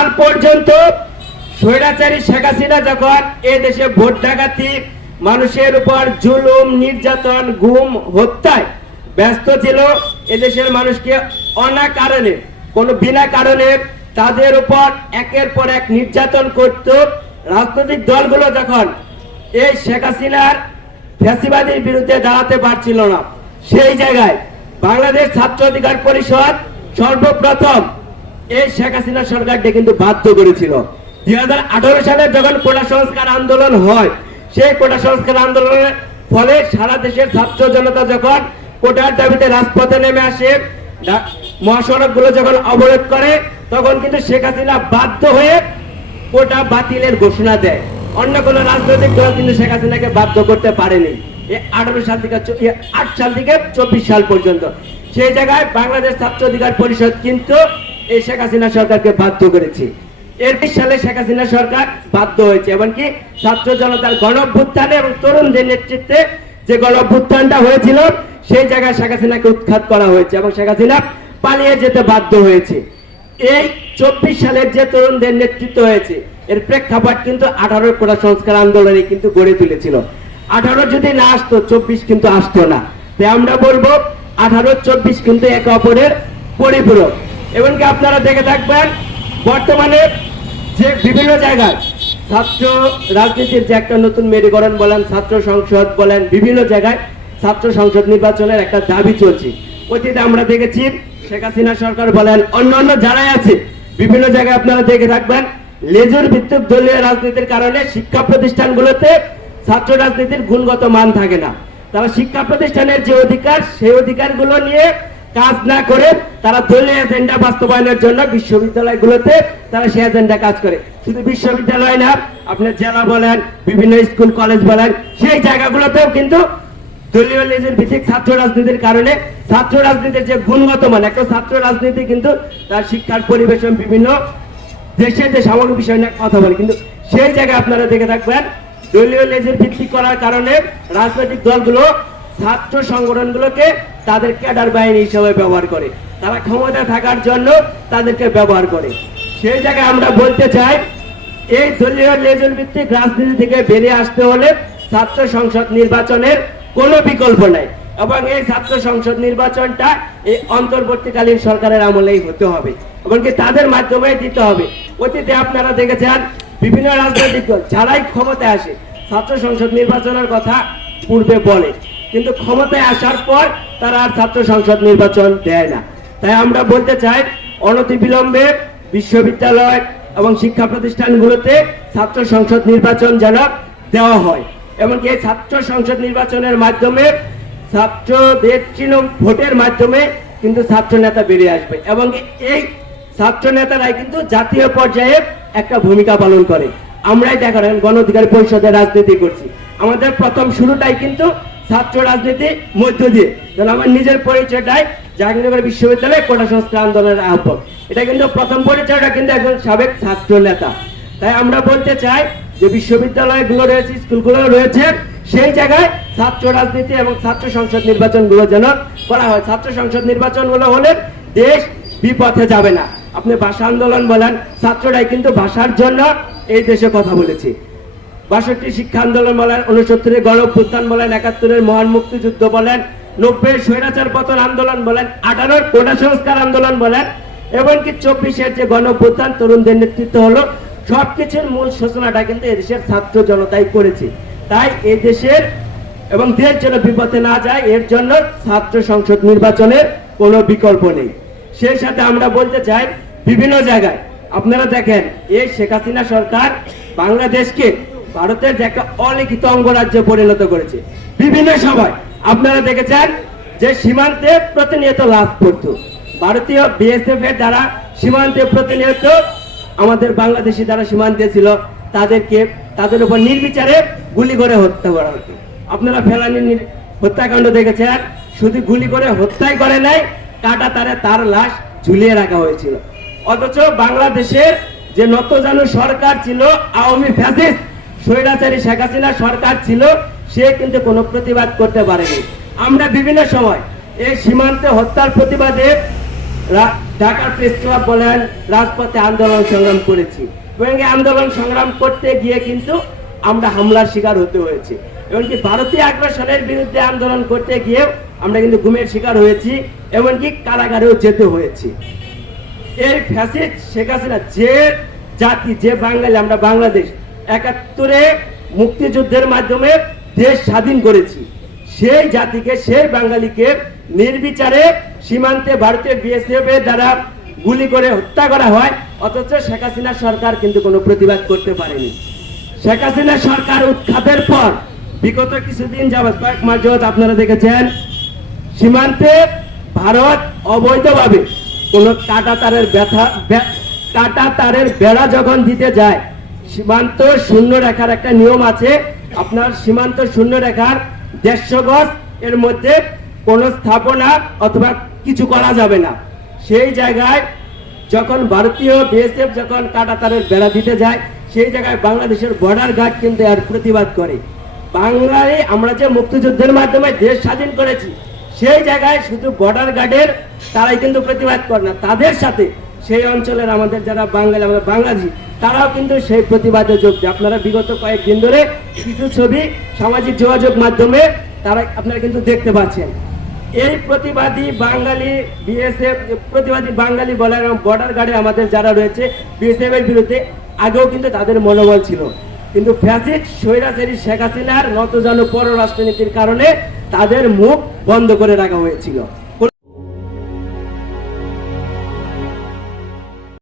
সাল পর্যন্ত স্বৈরাচারী শেখ হাসিনা যখন এ দেশে ভোট ডাকাতি, মানুষের উপর জুলুম, নির্যাতন, গুম, হত্যায় ব্যস্ত ছিল এদেশের মানুষকে অনা কারণে, কোনো বিনা কারণে তাদের উপর একের পর এক নির্যাতন করত। রাজনৈতিক দলগুলো যখন এই শেখ হাসিনার ফ্যাসিবাদীর বিরুদ্ধে দাঁড়াতে পারছিল না, সেই জায়গায় বাংলাদেশ ছাত্র অধিকার পরিষদ সর্বপ্রথম এই শেখ হাসিনা সরকারকে কিন্তু বাধ্য করেছিল। দুই হাজার আঠারো সালে যখন কোটা সংস্কার আন্দোলন হয়, সেই কোটা সংস্কার আন্দোলনের ফলে সারা দেশের ছাত্র জনতা যখন কোটার দাবিতে রাজপথে নেমে আসে যখন অবরোধ করে, তখন কিন্তু শেখ হাসিনা বাধ্য হয়ে কোটা বাতিলের ঘোষণা দেয়। অন্য কোন রাজনৈতিক দল কিন্তু শেখ হাসিনাকে বাধ্য করতে পারেনি। আঠারো সাল থেকে আট সাল থেকে চব্বিশ সাল পর্যন্ত। সেই জায়গায় বাংলাদেশ ছাত্র অধিকার পরিষদ কিন্তু এই শেখ হাসিনা সরকারকে বাধ্য করেছে। এর সালে শেখ হাসিনা সরকার বাধ্য হয়েছে, এমনকি ছাত্র জনতার গণ অভ্যুত্থানে এবং তরুণদের নেতৃত্বে যে হয়েছিল, সেই জায়গায় শেখ হাসিনাকে উৎখাত করা হয়েছে এবং শেখ হাসিনা পালিয়ে যেতে বাধ্য হয়েছে। এই চব্বিশ সালের যে তরুণদের নেতৃত্ব হয়েছে, এর প্রেক্ষাপট কিন্তু আঠারো কোটা সংস্কার আন্দোলনে কিন্তু গড়ে তুলেছিল। আঠারো যদি না আসতো, চব্বিশ কিন্তু আসতো না। তাই আমরা বলব, আঠারো, চব্বিশ কিন্তু একে অপরের পরিপূরক। এমনকি আপনারা দেখে থাকবেন, বর্তমানে যে বিভিন্ন জায়গায় ছাত্র রাজনীতির যে একটা নতুন মেরুকরণ বলেন, ছাত্র সংসদ বলেন, বিভিন্ন জায়গায় ছাত্র সংসদ নির্বাচনের একটা দাবি চলছে। অতীতে আমরা দেখেছি, শেখ হাসিনা সরকার বলেন, অন্য অন্য যারাই আছে, বিভিন্ন জায়গায় আপনারা দেখে থাকবেন, লেজুর ভিত্তিক দলীয় রাজনীতির কারণে শিক্ষা প্রতিষ্ঠানগুলোতে ছাত্র রাজনীতির গুণগত মান থাকে না। তারা শিক্ষা প্রতিষ্ঠানের যে অধিকার, সেই অধিকারগুলো নিয়ে কাজ না করে তারা দলীয় এজেন্ডা বাস্তবায়নের জন্য বিশ্ববিদ্যালয়গুলোতে তারা সেই এজেন্ডা কাজ করে। শুধু বিশ্ববিদ্যালয় না আপনার জেলা বলেন, বিভিন্ন স্কুল কলেজ বলেন, সেই জায়গাগুলোতেও কিন্তু দলীয় লেজের ভিত্তিক ছাত্র রাজনীতির কারণে ছাত্র রাজনীতির যে গুণগত মান একটা ছাত্র রাজনীতি কিন্তু তার শিক্ষার পরিবেশন বিভিন্ন দেশের যে সামগ্রিক বিষয় নিয়ে কথা বলে। কিন্তু সেই জায়গায় আপনারা দেখে থাকবেন, দলীয় লেজের ভিত্তি করার কারণে রাজনৈতিক দলগুলো ছাত্র সংগঠনগুলোকে তাদের ক্যাডার বাহিনী হিসেবে ব্যবহার করে। তারা ক্ষমতা থাকার জন্য তাদেরকে ব্যবহার করে। সেই জায়গায় আমরা বলতে চাই, এই দলীয় লেজন ভিত্তিক রাজনীতি থেকে বেরিয়ে আসতে হলে ছাত্র সংসদ নির্বাচনের কোনো বিকল্প নাই। এবং এই ছাত্র সংসদ নির্বাচনটা এই অন্তর্বর্তীকালীন সরকারের আমলেই হতে হবে। এমনকি তাদের মাধ্যমে দিতে হবে। অতীতে আপনারা দেখেছেন, বিভিন্ন রাজনৈতিক দল যারাই ক্ষমতায় আসে, ছাত্র সংসদ নির্বাচনের কথা পূর্বে বলে। কিন্তু ক্ষমতায় আসার পর তারা আর ছাত্র সংসদ নির্বাচন দেয় না। তাই আমরা বলতে চাই, অনতিবিলম্বে বিশ্ববিদ্যালয় এবং শিক্ষা প্রতিষ্ঠানগুলোতে ছাত্র সংসদ নির্বাচন যেন দেওয়া হয়। এমনকি এই ছাত্র সংসদ নির্বাচনের মাধ্যমে ছাত্রদের তৃণ ভোটের মাধ্যমে কিন্তু ছাত্র নেতা বেরিয়ে আসবে। এবং এই ছাত্র নেতারাই কিন্তু জাতীয় পর্যায়ে একটা ভূমিকা পালন করে। আমরাই দেখার গণ অধিকার পরিষদের রাজনীতি করছি। আমাদের প্রথম শুরুটাই কিন্তু ছাত্র রাজনীতি মধ্য দিয়ে। যেন আমার নিজের পরিচয়টাই জাহাঙ্গীরনগর বিশ্ববিদ্যালয়ে কোটা সংস্কার আন্দোলনের আহ্বান এটা কিন্তু প্রথম পরিচয়টা কিন্তু একজন সাবেক ছাত্র নেতা। তাই আমরা বলতে চাই যে বিশ্ববিদ্যালয়গুলো রয়েছে স্কুলগুলো রয়েছে, সেই জায়গায় ছাত্র রাজনীতি এবং ছাত্র সংসদ নির্বাচনগুলো যেন করা হয়। ছাত্র সংসদ নির্বাচনগুলো হলে দেশ বিপথে যাবে না। আপনি ভাষা আন্দোলন বলেন, ছাত্ররাই কিন্তু ভাষার জন্য এই দেশে কথা বলেছে। বাষট্টি শিক্ষা আন্দোলন বলেন উনসত্তরের গণ বলেন, একাত্তরের মহান মুক্তিযুদ্ধ বলেন নব্বই স্বৈরাচার পতন আন্দোলন বলেন, আঠারোর কোটা সংস্কার আন্দোলন বলেন, এমনকি চব্বিশের যে গণ তরুণদের নেতৃত্ব হলো, সবকিছুর মূল সূচনাটা কিন্তু এদেশের ছাত্র জনতাই করেছে। তাই এদেশের এবং দেশ যেন বিপদে না যায়, এর জন্য ছাত্র সংসদ নির্বাচনের কোনো বিকল্প নেই। সেই সাথে আমরা বলতে চাই, বিভিন্ন জায়গায়, আপনারা দেখেন, এই শেখ হাসিনা সরকার বাংলাদেশকে ভারতের যে একটা অলিখিত অঙ্গরাজ্যে পরিণত করেছে। বিভিন্ন সময় আপনারা দেখেছেন যে সীমান্তে প্রতিনিয়ত লাভ করত ভারতীয় বিএসএফ এর দ্বারা সীমান্তে প্রতিনিয়ত আমাদের বাংলাদেশি যারা সীমান্তে ছিল, তাদেরকে, তাদের উপর নির্বিচারে গুলি করে হত্যা করা হতো। আপনারা ফেলানির হত্যাকাণ্ড দেখেছেন? শুধু গুলি করে হত্যাই করে নাই, কাটা তারে তার লাশ ঝুলিয়ে রাখা হয়েছিল। অথচ বাংলাদেশের যে নতজানু সরকার ছিল, আওয়ামী ফ্যাসিস্ট স্বৈরাচারী শেখ হাসিনা সরকার ছিল, সে কিন্তু কোনো প্রতিবাদ করতে পারেনি। আমরা বিভিন্ন সময় এই সীমান্তে হত্যার প্রতিবাদে ঢাকার প্রেস ক্লাব বলেন, রাজপথে আন্দোলন সংগ্রাম করেছি। এবং আন্দোলন সংগ্রাম করতে গিয়ে কিন্তু আমরা হামলার শিকার হতে হয়েছে। এমনকি ভারতীয় আগ্রাসনের বিরুদ্ধে আন্দোলন করতে গিয়েও আমরা কিন্তু গুমের শিকার হয়েছি, এমনকি কারাগারেও যেতে হয়েছে। এই ফ্যাসিড শেখ হাসিনা যে জাতি, যে বাঙালি, আমরা বাংলাদেশ একাত্তরে মুক্তিযুদ্ধের মাধ্যমে দেশ স্বাধীন করেছি। সেই জাতিকে, সেই বাঙালিকে নির্বিচারে সীমান্তে ভারতীয় বিএসএফ এর দ্বারা গুলি করে হত্যা করা হয়, অথচ শেখ হাসিনা সরকার কিন্তু কোনো প্রতিবাদ করতে পারেনি। শেখ হাসিনা সরকার উৎখাতের পর, বিগত কিছুদিন যাবৎ, কয়েক মাস যাবৎ আপনারা দেখেছেন, সীমান্তে ভারত অবৈধভাবে কোনো কাটা তারের ব্যথা কাটা তারের বেড়া যখন দিতে যায় সীমান্ত শূন্য রেখার একটা নিয়ম আছে। আপনার সীমান্ত শূন্য রেখার দেড়শো গজ এর মধ্যে কোনো স্থাপনা অথবা কিছু করা যাবে না। সেই জায়গায় যখন ভারতীয় বিএসএফ যখন কাটা তারের বেড়া দিতে যায়, সেই জায়গায় বাংলাদেশের বর্ডার গার্ড কিন্তু এর প্রতিবাদ করে। বাংলায় আমরা যে মুক্তিযুদ্ধের মাধ্যমে দেশ স্বাধীন করেছি, সেই জায়গায় শুধু বর্ডার গার্ডের তারাই কিন্তু প্রতিবাদ করে না, তাদের সাথে সেই অঞ্চলের আমাদের যারা বাঙালি, আমরা বাংলাদেশি তারাও কিন্তু সেই প্রতিবাদে যোগ দেয়। আপনারা বিগত কয়েকদিন ধরে কিছু ছবি সামাজিক যোগাযোগ মাধ্যমে তারা আপনারা কিন্তু দেখতে পাচ্ছেন। এই প্রতিবাদী বাঙালি বিএসএফ, প্রতিবাদী বাঙালি বলা এবং বর্ডার গার্ডে আমাদের যারা রয়েছে, বিএসএফ এর বিরুদ্ধে আগেও কিন্তু তাদের মনোবল ছিল। কিন্তু ফ্যাসিড স্বৈরাচারী শেখ হাসিনার নতজানু পররাষ্ট্রনীতির কারণে তাদের মুখ বন্ধ করে রাখা হয়েছিল।